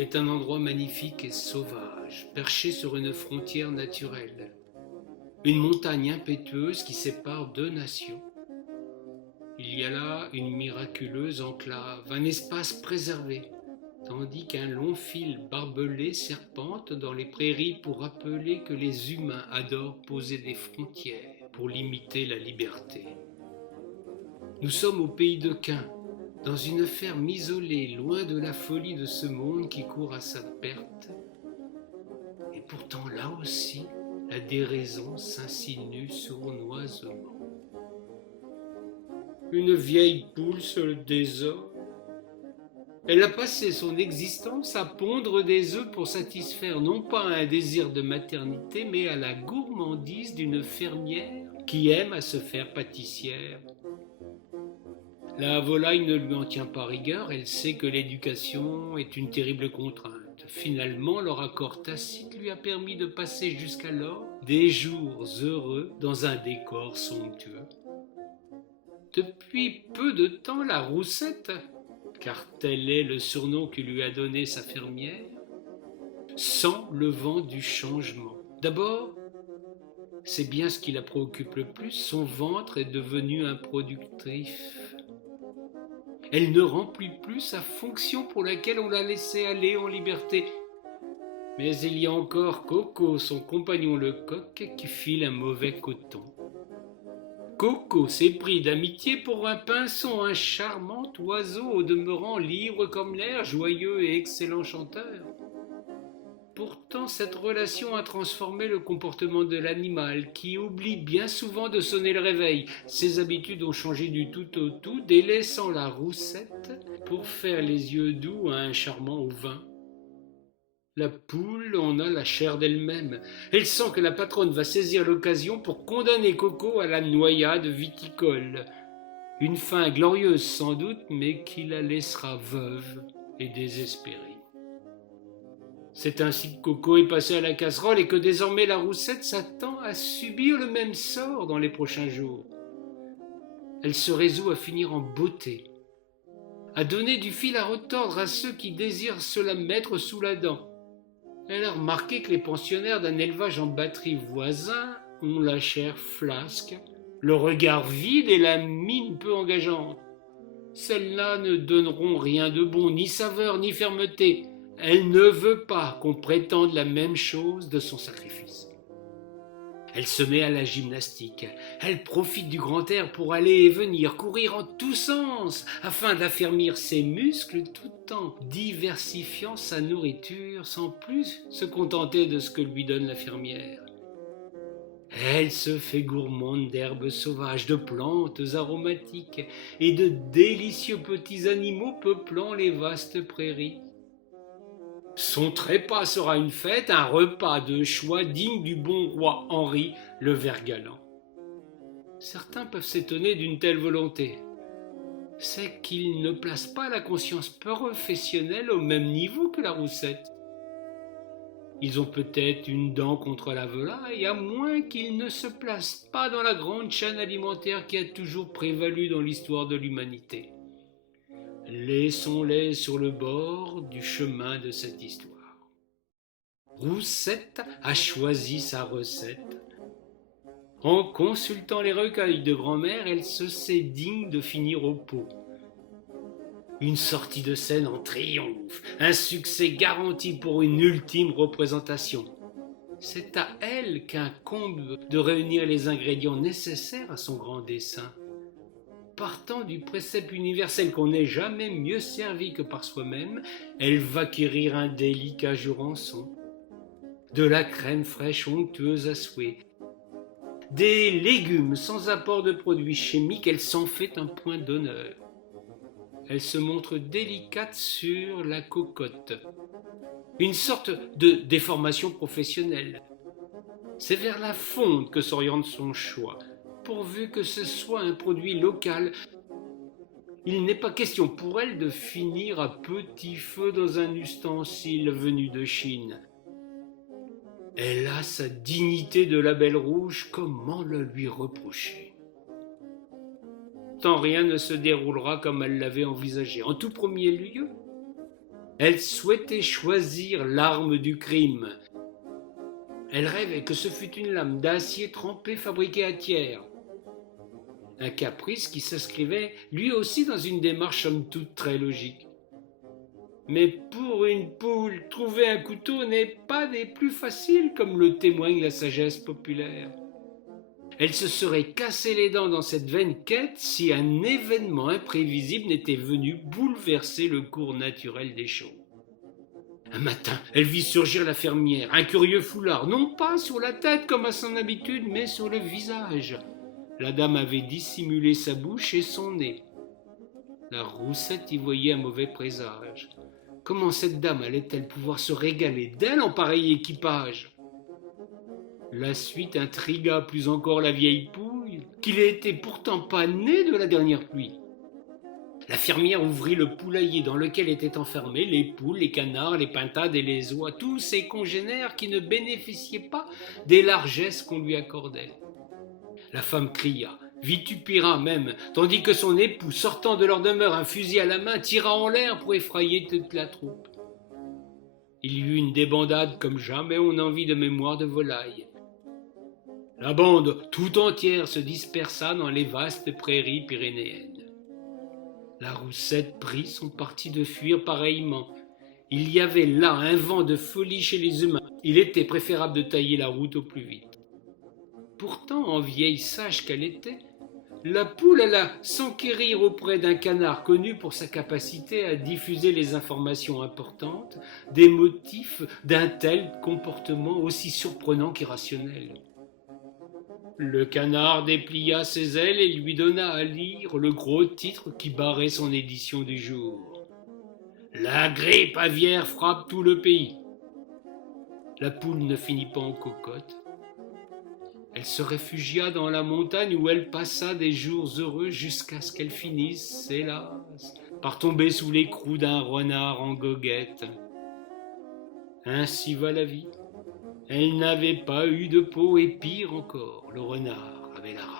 Elle est un endroit magnifique et sauvage, perché sur une frontière naturelle. Une montagne impétueuse qui sépare deux nations. Il y a là une miraculeuse enclave, un espace préservé, tandis qu'un long fil barbelé serpente dans les prairies pour rappeler que les humains adorent poser des frontières pour limiter la liberté. Nous sommes au pays de Cain, dans une ferme isolée, loin de la folie de ce monde qui court à sa perte. Et pourtant là aussi, la déraison s'insinue sournoisement. Une vieille poule sur le désordre. Elle a passé son existence à pondre des œufs pour satisfaire non pas un désir de maternité, mais à la gourmandise d'une fermière qui aime à se faire pâtissière. La volaille ne lui en tient pas rigueur, elle sait que l'éducation est une terrible contrainte. Finalement, leur accord tacite lui a permis de passer jusqu'alors des jours heureux dans un décor somptueux. Depuis peu de temps, la Roussette, car tel est le surnom que lui a donné sa fermière, sent le vent du changement. D'abord, c'est bien ce qui la préoccupe le plus, son ventre est devenu improductif. Elle ne remplit plus sa fonction pour laquelle on l'a laissée aller en liberté. Mais il y a encore Coco, son compagnon le coq, qui file un mauvais coton. Coco s'est pris d'amitié pour un pinson, un charmant oiseau au demeurant libre comme l'air, joyeux et excellent chanteur. Pourtant, cette relation a transformé le comportement de l'animal, qui oublie bien souvent de sonner le réveil. Ses habitudes ont changé du tout au tout, délaissant la Roussette pour faire les yeux doux à un charmant ovin. La poule en a la chair d'elle-même. Elle sent que la patronne va saisir l'occasion pour condamner Coco à la noyade viticole. Une fin glorieuse sans doute, mais qui la laissera veuve et désespérée. C'est ainsi que Coco est passé à la casserole et que désormais la Roussette s'attend à subir le même sort dans les prochains jours. Elle se résout à finir en beauté, à donner du fil à retordre à ceux qui désirent se la mettre sous la dent. Elle a remarqué que les pensionnaires d'un élevage en batterie voisin ont la chair flasque, le regard vide et la mine peu engageante. Celles-là ne donneront rien de bon, ni saveur, ni fermeté. Elle ne veut pas qu'on prétende la même chose de son sacrifice. Elle se met à la gymnastique. Elle profite du grand air pour aller et venir, courir en tous sens, afin d'affermir ses muscles tout en diversifiant sa nourriture sans plus se contenter de ce que lui donne la fermière. Elle se fait gourmande d'herbes sauvages, de plantes aromatiques et de délicieux petits animaux peuplant les vastes prairies. Son trépas sera une fête, un repas de choix digne du bon roi Henri le Vert galant. Certains peuvent s'étonner d'une telle volonté. C'est qu'il ne place pas la conscience professionnelle au même niveau que la Roussette. Ils ont peut-être une dent contre la volaille, à moins qu'ils ne se placent pas dans la grande chaîne alimentaire qui a toujours prévalu dans l'histoire de l'humanité. Laissons-les sur le bord du chemin de cette histoire. Roussette a choisi sa recette. En consultant les recueils de grand-mère, elle se sait digne de finir au pot. Une sortie de scène en triomphe, un succès garanti pour une ultime représentation. C'est à elle qu'incombe de réunir les ingrédients nécessaires à son grand dessein. Partant du précepte universel qu'on n'est jamais mieux servi que par soi-même, elle va quérir un délicat jurançon, de la crème fraîche onctueuse à souhait, des légumes sans apport de produits chimiques, elle s'en fait un point d'honneur. Elle se montre délicate sur la cocotte, une sorte de déformation professionnelle. C'est vers la fonte que s'oriente son choix, pourvu que ce soit un produit local. Il n'est pas question pour elle de finir à petit feu dans un ustensile venu de Chine. Elle a sa dignité de label rouge, comment le lui reprocher? Tant rien ne se déroulera comme elle l'avait envisagé. En tout premier lieu, Elle souhaitait choisir l'arme du crime. Elle rêvait que ce fût une lame d'acier trempé fabriquée à Thiers. Un caprice qui s'inscrivait lui aussi dans une démarche somme toute très logique. Mais pour une poule, trouver un couteau n'est pas des plus faciles, comme le témoigne la sagesse populaire. Elle se serait cassé les dents dans cette vaine quête si un événement imprévisible n'était venu bouleverser le cours naturel des choses. Un matin, elle vit surgir la fermière, un curieux foulard, non pas sur la tête comme à son habitude, mais sur le visage. La dame avait dissimulé sa bouche et son nez. La Roussette y voyait un mauvais présage. Comment cette dame allait-elle pouvoir se régaler d'elle en pareil équipage? La suite intrigua plus encore la vieille poule, qui n'était pourtant pas née de la dernière pluie. La fermière ouvrit le poulailler dans lequel étaient enfermés les poules, les canards, les pintades et les oies, tous ses congénères qui ne bénéficiaient pas des largesses qu'on lui accordait. La femme cria, vitupéra même, tandis que son époux, sortant de leur demeure un fusil à la main, tira en l'air pour effrayer toute la troupe. Il y eut une débandade comme jamais on en vit de mémoire de volaille. La bande tout entière se dispersa dans les vastes prairies pyrénéennes. La Roussette prit son parti de fuir pareillement. Il y avait là un vent de folie chez les humains. Il était préférable de tailler la route au plus vite. Pourtant, en vieille sage qu'elle était, la poule alla s'enquérir auprès d'un canard connu pour sa capacité à diffuser les informations importantes des motifs d'un tel comportement aussi surprenant qu'irrationnel. Le canard déplia ses ailes et lui donna à lire le gros titre qui barrait son édition du jour. « La grippe aviaire frappe tout le pays ». La poule ne finit pas en cocotte. Elle se réfugia dans la montagne où elle passa des jours heureux jusqu'à ce qu'elle finisse, hélas, par tomber sous l'écrou d'un renard en goguette. Ainsi va la vie. Elle n'avait pas eu de peau et pire encore, le renard avait la rage.